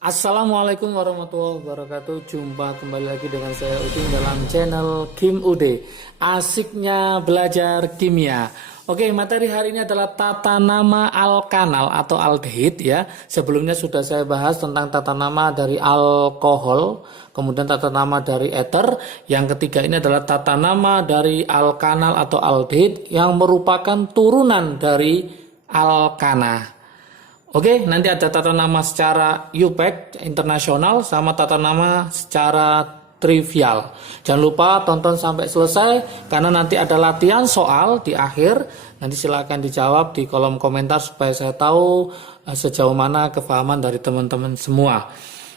Assalamualaikum warahmatullahi wabarakatuh. Jumpa kembali lagi dengan saya Udin dalam channel Kim Ude. Asiknya belajar kimia. Oke, materi hari ini adalah tata nama alkanal atau aldehid ya. Sebelumnya sudah saya bahas tentang tata nama dari alkohol, kemudian tata nama dari ether. Yang ketiga ini adalah tata nama dari alkanal atau aldehid yang merupakan turunan dari alkana. Oke, nanti ada tata nama secara UPEC internasional sama tata nama secara trivial. Jangan lupa tonton sampai selesai karena nanti ada latihan soal di akhir. Nanti silakan dijawab di kolom komentar supaya saya tahu sejauh mana kefahaman dari teman-teman semua.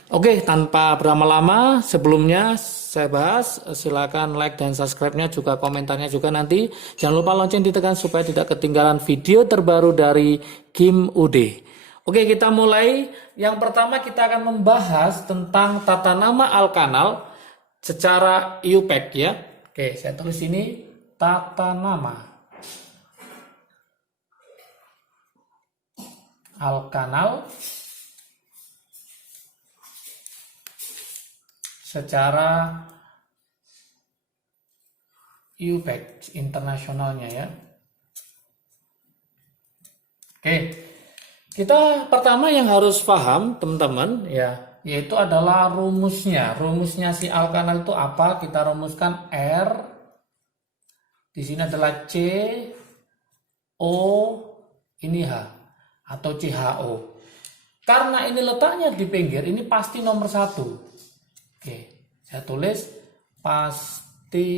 Oke, tanpa berlama-lama sebelumnya saya bahas, silakan like dan subscribe-nya juga, komentarnya juga nanti. Jangan lupa lonceng ditekan supaya tidak ketinggalan video terbaru dari Kim Ude. Oke, kita mulai. Yang pertama kita akan membahas tentang tata nama alkanal secara UPEC ya. Oke, saya tulis ini tata nama alkanal secara UPEC internasionalnya ya. Oke. Kita pertama yang harus paham teman-teman ya, yaitu adalah rumusnya. Rumusnya si alkanal itu apa? Kita rumuskan R. Di sini adalah C, O, ini H atau CHO. Karena ini letaknya di pinggir, ini pasti nomor 1. Oke, saya tulis pasti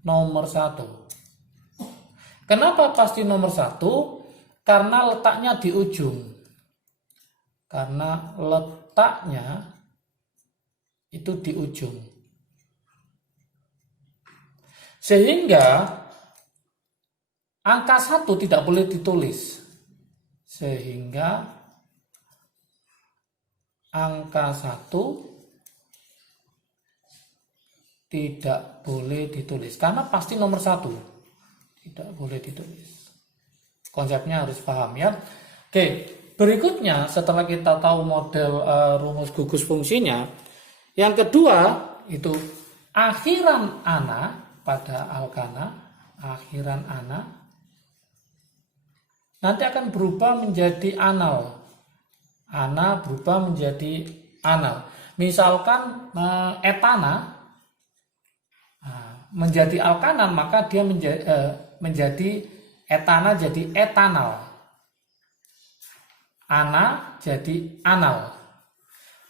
nomor 1. Kenapa pasti nomor 1? Karena letaknya di ujung. Karena letaknya itu di ujung. Sehingga angka 1 tidak boleh ditulis. Sehingga angka 1 tidak boleh ditulis. Karena pasti nomor 1. Tidak boleh ditulis. Konsepnya harus paham ya. Oke, berikutnya setelah kita tahu model rumus gugus fungsinya, yang kedua itu akhiran ana pada alkana, akhiran ana nanti akan berubah menjadi anal. Ana berubah menjadi anal. Misalkan etana menjadi alkana, maka dia menjadi etana jadi etanal. Ana jadi anal.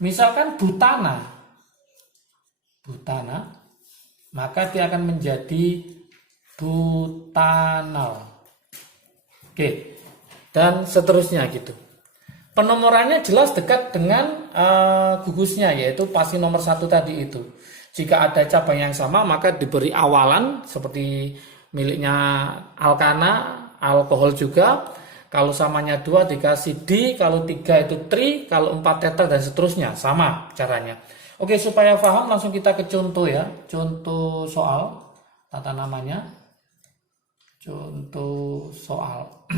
Misalkan butana. Butana, maka dia akan menjadi butanal. Oke. Dan seterusnya gitu. Penomorannya jelas dekat dengan gugusnya, yaitu pasti nomor 1 tadi itu. Jika ada cabang yang sama, maka diberi awalan seperti miliknya alkana, alkohol juga. Kalau samanya 2 dikasih di, kalau 3 itu tri, kalau 4 tetra dan seterusnya. Sama caranya. Oke, supaya paham langsung kita ke contoh ya. Contoh soal tata namanya. Contoh soal.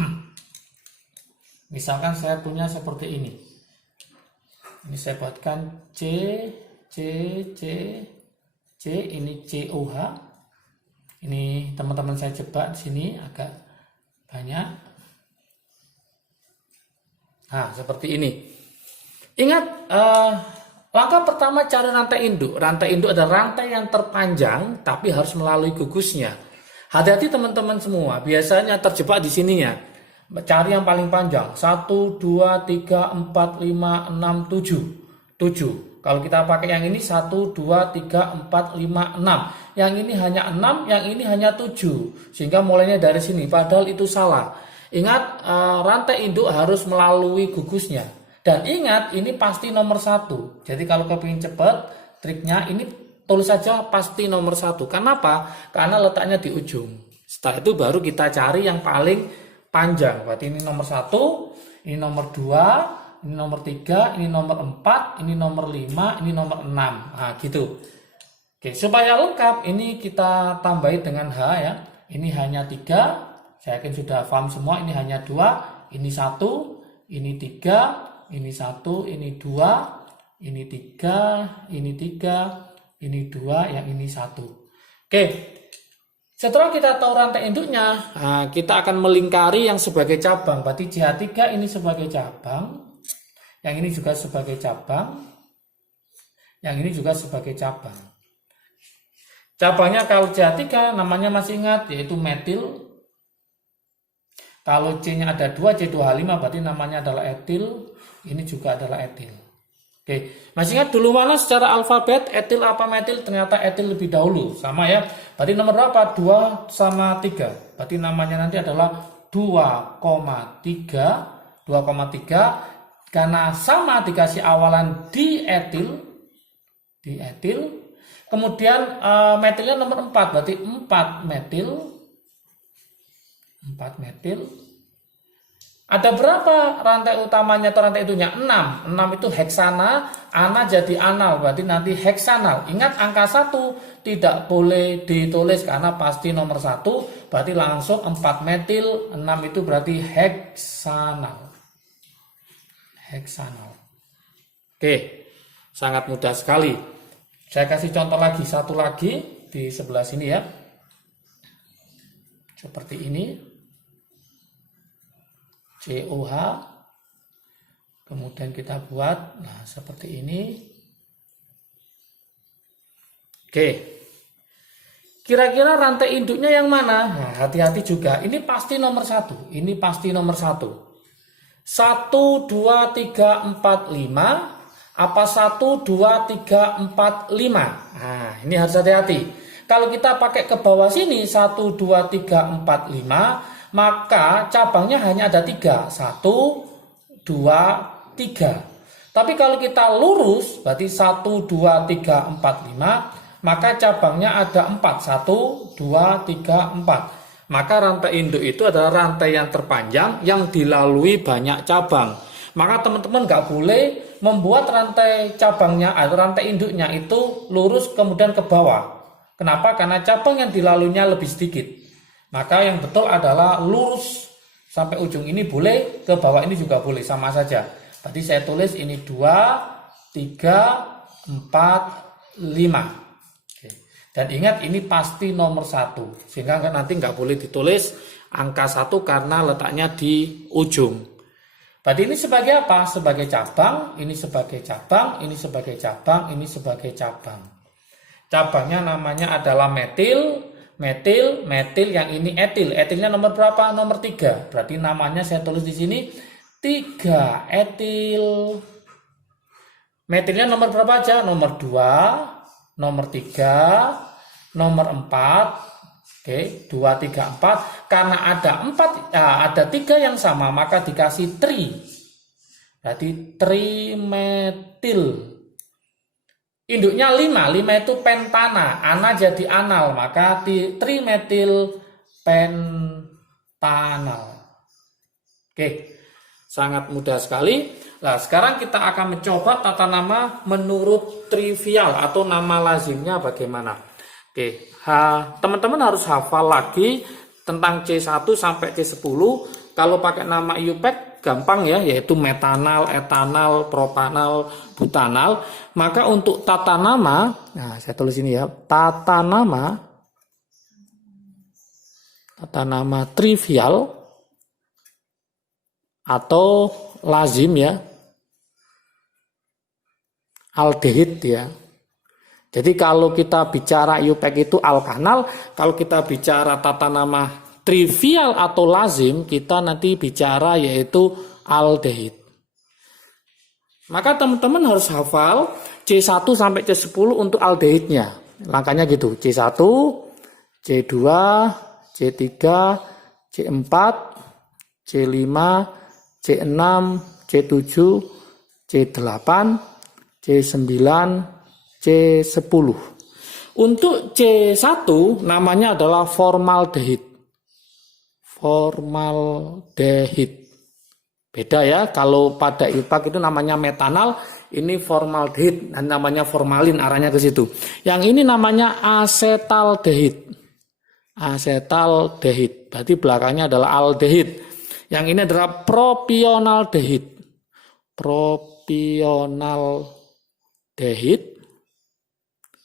Misalkan saya punya seperti ini. Ini saya buatkan C, ini COH. Ini teman-teman saya jebak di sini agak banyak. Nah, seperti ini. Ingat, langkah pertama cari rantai induk. Rantai induk adalah rantai yang terpanjang, tapi harus melalui gugusnya. Hati-hati teman-teman semua. Biasanya terjebak di sininya. Cari yang paling panjang. 1, 2, 3, 4, 5, 6, 7. 7. Kalau kita pakai yang ini 1, 2, 3, 4, 5, 6. Yang ini hanya 6, yang ini hanya 7. Sehingga mulainya dari sini. Padahal itu salah. Ingat, rantai induk harus melalui gugusnya. Dan ingat, ini pasti nomor 1. Jadi kalau kepingin cepat, triknya ini tulis saja pasti nomor 1. Kenapa? Karena letaknya di ujung. Setelah itu baru kita cari yang paling panjang. Berarti ini nomor 1, ini nomor 2, ini nomor 3, ini nomor 4, ini nomor 5, ini nomor 6. Nah, gitu. Oke, supaya lengkap, ini kita tambahin dengan H ya. Ini hanya 3. Saya yakin sudah paham semua. Ini hanya 2, ini 1, ini 3, ini 1, ini 2, ini 3, ini 3, ini 2, yang ini 1. Oke. Setelah kita tahu rantai induknya, nah, kita akan melingkari yang sebagai cabang. Berarti JH3 ini sebagai cabang, yang ini juga sebagai cabang, yang ini juga sebagai cabang. Cabangnya kalau JH3 namanya masih ingat, yaitu metil. Kalau C-nya ada 2, C2H5 berarti namanya adalah etil, ini juga adalah etil. Oke, masih ingat dulu mana secara alfabet etil apa metil? Ternyata etil lebih dahulu, sama ya. Berarti nomor berapa? 2 sama 3. Berarti namanya nanti adalah 2,3. 2,3 karena sama dikasih awalan dietil. Kemudian metilnya nomor 4, berarti 4 metil. 4 metil. Ada berapa rantai utamanya atau rantai itunya? 6. 6 itu heksana, ana jadi anal, berarti nanti heksanal. Ingat angka 1 tidak boleh ditulis karena pasti nomor 1, berarti langsung 4 metil, 6 itu berarti heksanal. Heksanal. Oke, sangat mudah sekali. Saya kasih contoh lagi, satu lagi di sebelah sini ya. Seperti ini. COH, kemudian kita buat, nah seperti ini. Oke, kira-kira rantai induknya yang mana? Nah, hati-hati juga, ini pasti nomor 1, ini pasti nomor 1. 1, 2, 3, 4, 5, apa 1, 2, 3, 4, 5? Nah, ini harus hati-hati. Kalau kita pakai ke bawah sini, 1, 2, 3, 4, 5, maka cabangnya hanya ada 3. 1, 2, 3. Tapi kalau kita lurus, berarti 1, 2, 3, 4, 5, maka cabangnya ada 4. 1, 2, 3, 4. Maka rantai induk itu adalah rantai yang terpanjang yang dilalui banyak cabang. Maka teman-teman nggak boleh membuat rantai cabangnya atau rantai induknya itu lurus kemudian ke bawah. Kenapa? Karena cabang yang dilaluinya lebih sedikit. Maka yang betul adalah lurus sampai ujung ini boleh, ke bawah ini juga boleh, sama saja. Tadi saya tulis ini 2, 3, 4, 5. Oke. Dan ingat ini pasti nomor 1. Sehingga nanti nggak boleh ditulis angka 1 karena letaknya di ujung. Berarti ini sebagai apa? Sebagai cabang, ini sebagai cabang, ini sebagai cabang, ini sebagai cabang. Cabangnya namanya adalah metil, yang ini etil. Etilnya nomor berapa? Nomor 3. Berarti namanya saya tulis di sini 3 etil. Metilnya nomor berapa aja? Nomor 2, nomor 3, nomor 4. Oke, 2, 3, 4. Karena ada 4, ada 3 yang sama, maka dikasih tri. Berarti trimetil. Induknya 5 itu pentana, ana jadi anal, maka trimetil pentanal. Oke, sangat mudah sekali. Nah, sekarang kita akan mencoba tata nama menurut trivial atau nama lazimnya bagaimana. Oke, teman-teman harus hafal lagi tentang C1 sampai C10. Kalau pakai nama IUPAC gampang ya, yaitu metanal, etanal, propanal, butanal. Maka untuk tata nama, nah saya tulis ini ya, tata nama trivial atau lazim ya, aldehid ya. Jadi kalau kita bicara IUPAC itu alkanal, kalau kita bicara tata nama trivial atau lazim, kita nanti bicara yaitu aldehid. Maka teman-teman harus hafal C1 sampai C10 untuk aldehidnya. Langkahnya gitu, C1, C2, C3, C4, C5, C6, C7, C8, C9, C10. Untuk C1 namanya adalah formaldehid. Formaldehid. Beda ya, kalau pada IUPAC itu namanya metanal, ini formaldehid, dan namanya formalin, arahnya ke situ. Yang ini namanya asetaldehid. Asetaldehid, berarti belakangnya adalah aldehid. Yang ini adalah propionaldehid. propionaldehid.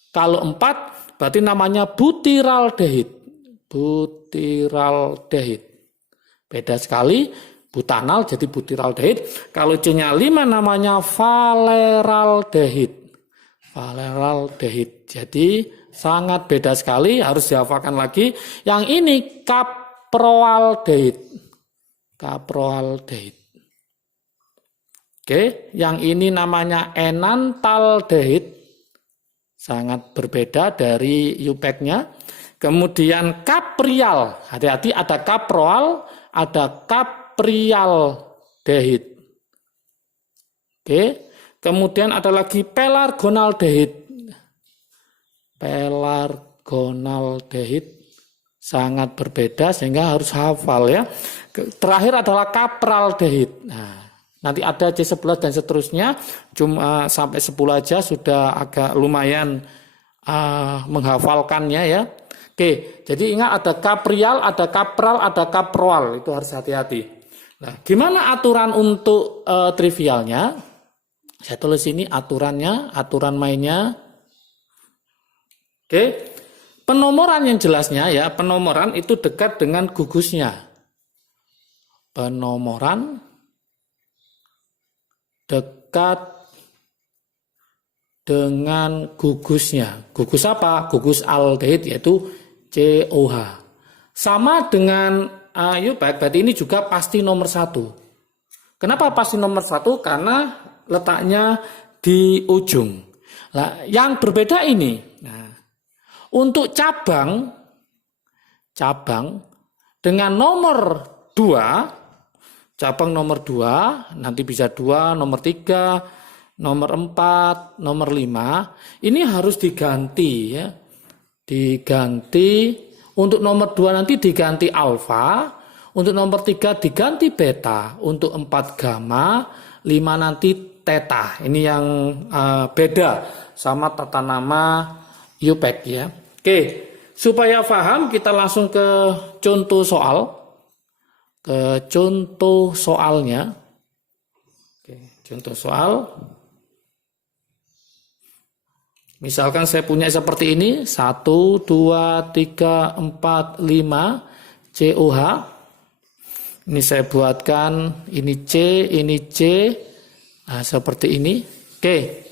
Kalau 4 berarti namanya butyraldehid. Butyraldehid. Beda sekali, butanal jadi butyraldehid. Kalau C-nya 5 namanya valeraldehid. Valeraldehid. Jadi sangat beda sekali, harus dihafalkan lagi. Yang ini caproaldehid. Caproaldehid. Oke, yang ini namanya enantaldehid. Sangat berbeda dari UPEC-nya. Kemudian kaprial. Hati-hati, ada kaproal, ada kaprialdehid. Oke. Kemudian ada lagi pelargonaldehid. Pelargonaldehid sangat berbeda sehingga harus hafal ya. Terakhir adalah kapraldehid. Nah, nanti ada C11 dan seterusnya. Cuma sampai 10 aja sudah agak lumayan menghafalkannya ya. Oke, jadi ingat ada kaprial, ada kapral, ada kaproal. Itu harus hati-hati. Nah, gimana aturan untuk trivialnya? Saya tulis ini aturannya, aturan mainnya. Oke, penomoran yang jelasnya ya, penomoran itu dekat dengan gugusnya. Penomoran dekat dengan gugusnya. Gugus apa? Gugus aldehid yaitu COH. Sama dengan UPEC, berarti ini juga pasti nomor 1. Kenapa pasti nomor 1? Karena letaknya di ujung. Nah, yang berbeda ini, nah, untuk cabang dengan nomor 2, cabang nomor 2, nanti bisa 2, nomor 3, nomor 4, nomor 5, ini harus diganti ya. Diganti, untuk nomor 2 nanti diganti alfa, untuk nomor 3 diganti beta, untuk 4 gamma, 5 nanti theta. Ini yang beda sama tata nama UPEC ya. Oke, supaya paham kita langsung ke contoh soal. Ke contoh soalnya. Oke, contoh soal. Misalkan saya punya seperti ini, 1, 2, 3, 4, 5 COH. Ini saya buatkan, ini C, ini C. Nah, seperti ini. Oke.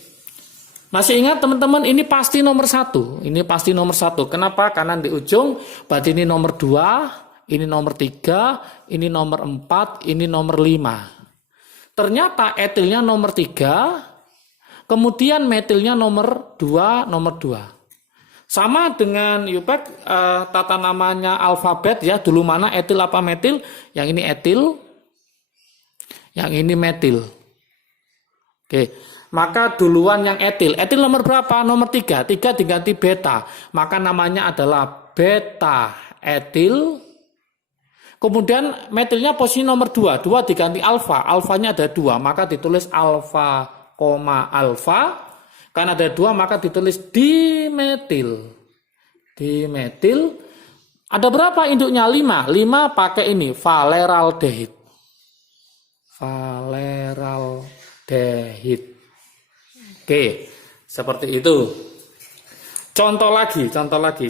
Masih ingat teman-teman, ini pasti nomor 1. Ini pasti nomor 1. Kenapa? Karena di ujung, berarti ini nomor 2, ini nomor 3, ini nomor 4, ini nomor 5. Ternyata etilnya nomor 3, kemudian metilnya nomor 2, nomor 2. Sama dengan UPEC, tata namanya alfabet ya. Dulu mana etil apa metil? Yang ini etil, yang ini metil. Oke, maka duluan yang etil. Etil nomor berapa? Nomor 3. 3 diganti beta. Maka namanya adalah beta etil. Kemudian metilnya posisi nomor 2. 2 diganti alfa. Alfanya ada 2. Maka ditulis alfa, alfa. Karena ada 2 maka ditulis dimetil. Dimetil. Ada berapa induknya? 5. 5 pakai ini, valeraldehid. Valeraldehid. Oke, seperti itu. Contoh lagi.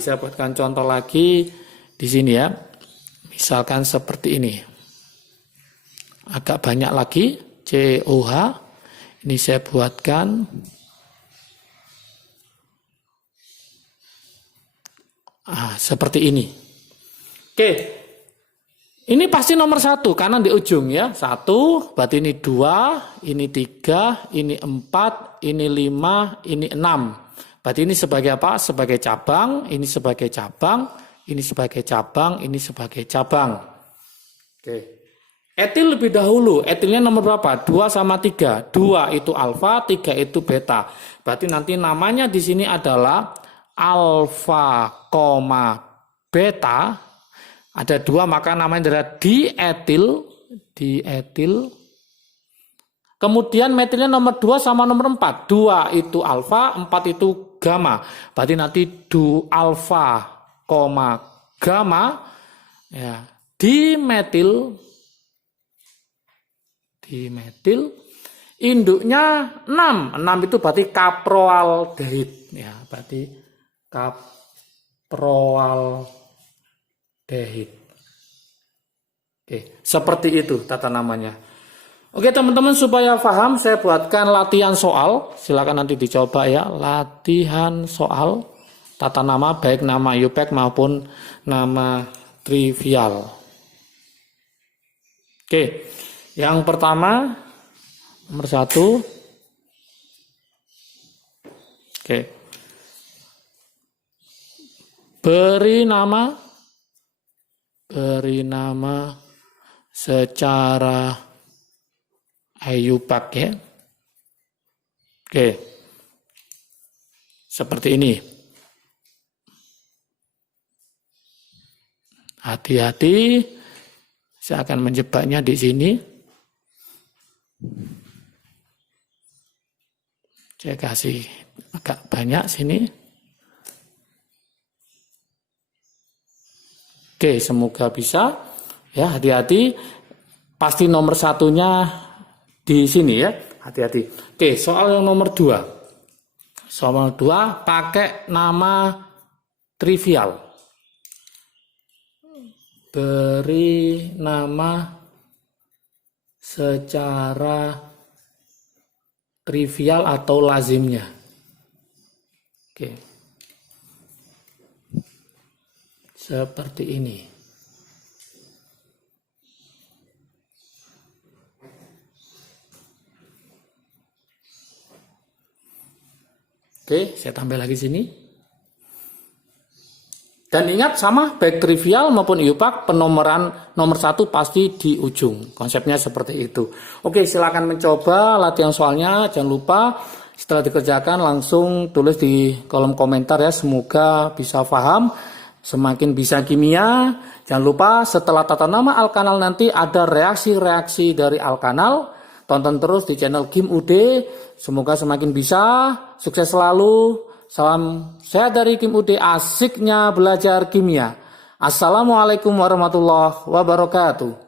Saya buatkan contoh lagi di sini ya. Misalkan seperti ini. Agak banyak lagi. COH. Ini saya buatkan. Seperti ini. Oke. Ini pasti nomor 1 karena di ujung ya. 1, berarti ini 2, ini 3, ini 4, ini 5, ini 6. Berarti ini sebagai apa? Sebagai cabang, ini sebagai cabang, ini sebagai cabang, ini sebagai cabang. Oke. Etil lebih dahulu. Etilnya nomor berapa? 2 sama 3. 2 itu alfa, 3 itu beta. Berarti nanti namanya di sini adalah alfa, beta. Ada 2 maka namanya adalah dietil. Kemudian metilnya nomor 2 sama nomor 4. 2 itu alfa, 4 itu gamma. Berarti nanti alfa, gamma ya, dimetil. Induknya 6. 6 itu berarti kaproaldehid. Ya, berarti kaproaldehid. Oke, seperti itu tata namanya. Oke teman-teman, supaya paham saya buatkan latihan soal. Silakan nanti dicoba ya, latihan soal tata nama baik nama IUPAC maupun nama trivial. Oke, yang pertama nomor 1. Oke. Beri nama secara IUPAC ya. Oke. Seperti ini. Hati-hati, saya akan menjebaknya di sini. Saya kasih agak banyak sini. Oke, semoga bisa. Ya, hati-hati. Pasti nomor 1-nya di sini ya. Hati-hati. Oke, soal yang nomor 2. Soal nomor 2 pakai nama trivial. Beri nama secara trivial atau lazimnya. Oke. Seperti ini. Oke, saya tambah lagi sini. Dan ingat sama baik trivial maupun IUPAC penomoran nomor 1 pasti di ujung. Konsepnya seperti itu. Oke, silakan mencoba latihan soalnya. Jangan lupa setelah dikerjakan langsung tulis di kolom komentar ya. Semoga bisa paham. Semakin bisa kimia. Jangan lupa setelah tata nama alkanal nanti ada reaksi-reaksi dari alkanal. Tonton terus di channel Kim UD. Semoga semakin bisa. Sukses selalu. Salam sehat dari Kim UD, asiknya belajar kimia. Assalamualaikum warahmatullahi wabarakatuh.